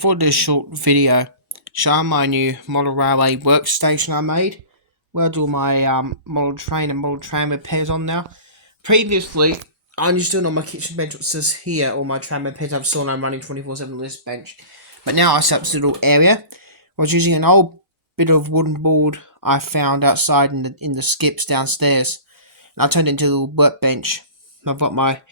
for this short video showing my new model railway workstation I made, where I do my model train and model tram repairs on now. Previously, I used to do it on my kitchen bench, which says here, all my tram repairs I've still I'm running 24/7 on this bench. But now I set up this little area. I was using an old bit of wooden board I found outside in the skips downstairs, and I turned it into a little workbench. I've got my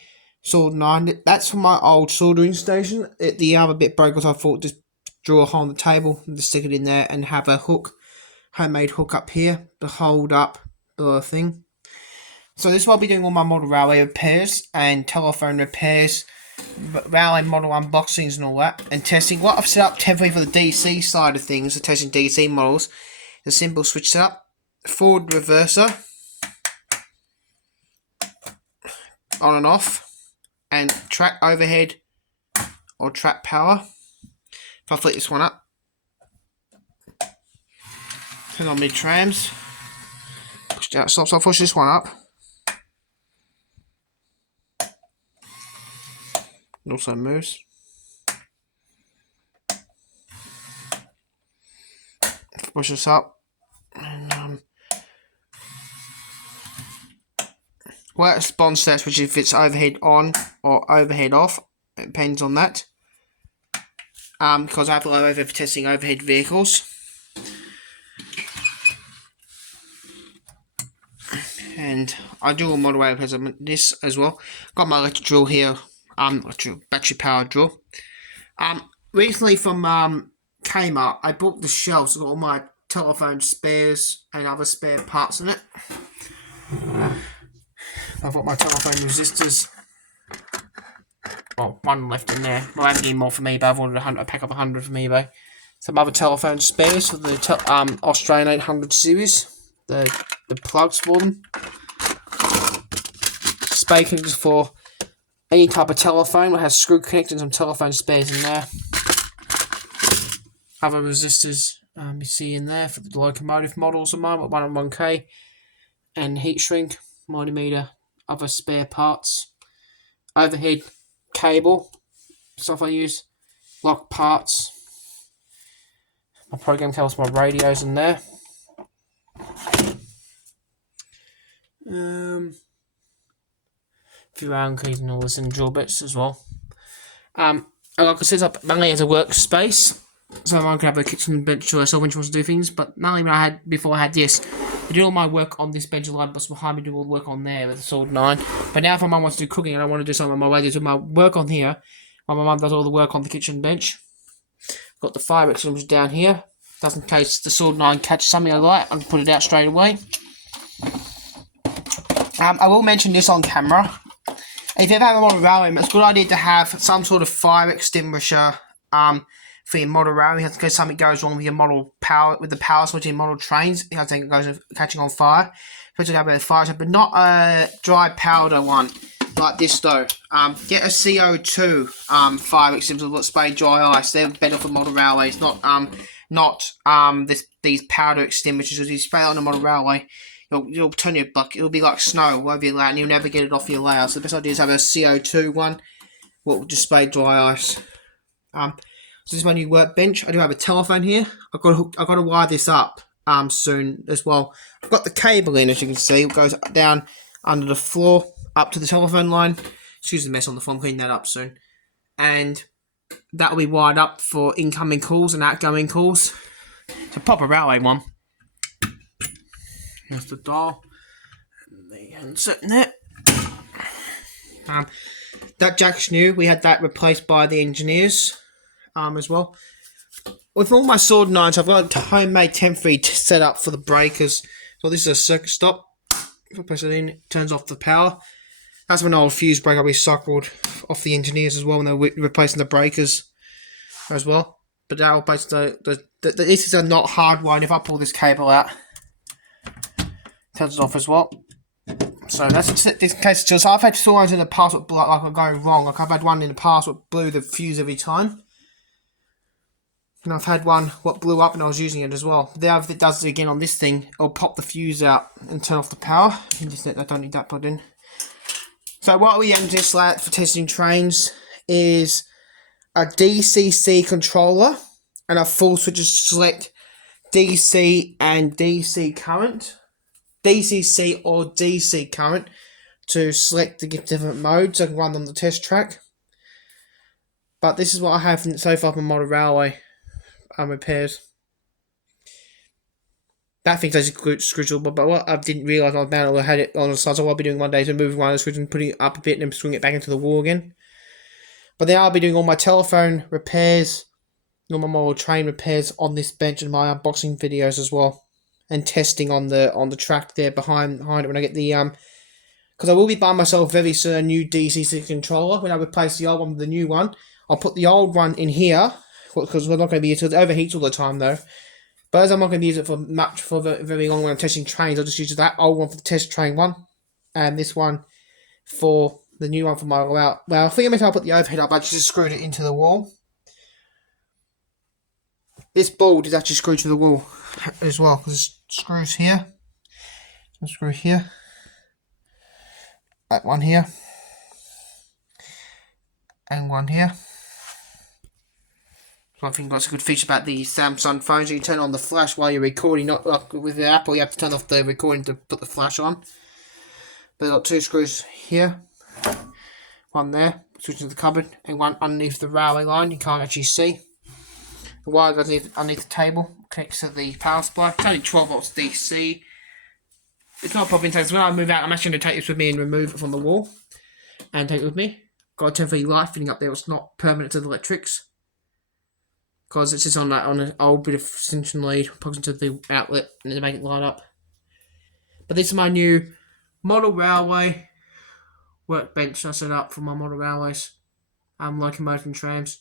soldering iron. That's from my old soldering station. The other bit broke, so I thought just drill a hole in the table and just stick it in there and have a hook, homemade hook up here to hold up the thing. So this is what I'll be doing all my model railway repairs and telephone repairs, railway model unboxings and all that, and testing. What I've set up temporarily for the DC side of things, for testing DC models, the simple switch setup, forward reverser, on and off, and track overhead or track power. If I flick this one up, turn on mid trams, push down, so I'll push this one up. It also moves. Push this up, and where it responds to that, which if it's overhead on or overhead off, it depends on that. Because I have to low over for testing overhead vehicles. And I do a model railway because I'm this as well. Got my electric drill here, battery powered drill. Recently from Kmart, I bought the shelves. I've got all my telephone spares and other spare parts in it. I've got my telephone resistors. Well, one left in there. Well, I haven't getting more from eBay. I've ordered a pack of 100 from eBay. Some other telephone spares for the Australian 800 series. The plugs for them. Spare connectors for any type of telephone. It has screw connectors and some telephone spares in there. Other resistors you see in there for the locomotive models of mine, 1 and 1K, and heat shrink, multimeter, other spare parts, overhead cable, stuff I use, lock parts, my program cables, my radios in there. A few round keys and all this and drill bits as well. And like I said, up mainly as a workspace. So I could have a kitchen bench to myself when she wants to do things, but mainly before I had this, I did all my work on this bench line, but behind me do all the work on there with the soldering iron. But now if my mum wants to do cooking and I want to do something on my way to do my work on here, while my mum does all the work on the kitchen bench. Got the fire extinguisher down here, just in case the soldering iron catches something I like, I can put it out straight away. I will mention this on camera. If you ever have a model railway, it's a good idea to have some sort of fire extinguisher for your model railway, in case something goes wrong with your model power, with the power switch in model trains. I think it goes catching on fire. Especially have a fire, but not a dry powder one like this though. Get a CO2 fire extinguisher that spray dry ice. They're better for model railways, not these powder extinguishers. If you spray it on a model railway, you'll turn your bucket. It'll be like snow over your layer, and you'll never get it off your layer. So the best idea is have a CO2 one, what will just spray dry ice. So this is my new workbench. I do have a telephone here. I've got to wire this up soon as well. I've got the cable in, as you can see. It goes down under the floor up to the telephone line. Excuse the mess on the floor. I'm cleaning that up soon. And that will be wired up for incoming calls and outgoing calls. It's a proper railway one. There's the dial. And the handset in there. That jack's new. We had that replaced by the engineers. As well. With all my soldering irons, I've got a homemade temporary set up for the breakers. So this is a circuit stop. If I press it in, it turns off the power. That's an old fuse breaker we suckled off the engineers as well when they were replacing the breakers as well. But that will replace this is a not hardwired. If I pull this cable out, it turns it off as well. So that's this case. So I've had soldering irons in the past that like are going wrong. Like I've had one in the past that blew the fuse every time. And I've had one what blew up and I was using it as well. Now if it does it again on this thing, it'll pop the fuse out and turn off the power. And just I don't need that plugged in. So what we use this for testing trains is a DCC controller and a full switch to select DC and DC current, DCC or DC current to select the different modes I can run on the test track. But this is what I have so far from Model Railway repairs. That thing's actually screwed, but what I didn't realise I was bound to had it on the side, so what I'll be doing one day is removing one of the switches and putting it up a bit and then swing it back into the wall again. But then I'll be doing all my telephone repairs, all my model train repairs on this bench and my unboxing videos as well. And testing on the track there behind it when I get the because I will be buying myself very soon a new DCC controller. When I replace the old one with the new one, I'll put the old one in here because we're not going to be using it. It overheats all the time though. But as I'm not going to use it for very long when I'm testing trains, I'll just use that old one for the test train one, and this one for the new one for my route. Well, I think I meant I'll put the overhead up. I just screwed it into the wall. This board is actually screwed to the wall as well because screws here, and screw here, that one here, and one here. So I think that's a good feature about the Samsung phones. You can turn on the flash while you're recording. Not like with the Apple, you have to turn off the recording to put the flash on. But I've got two screws here, one there, switching to the cupboard, and one underneath the railway line. You can't actually see. The wire goes underneath the table, connects to the power supply. It's only 12 volts DC. It's not a problem because when I move out, I'm actually going to take this with me and remove it from the wall and take it with me. Got a temporary light fitting up there. It's not permanent to the electrics because it's just on an old bit of extension lead plugs into the outlet and to make it light up. But this is my new model railway workbench I set up for my model railways, locomotive and trams.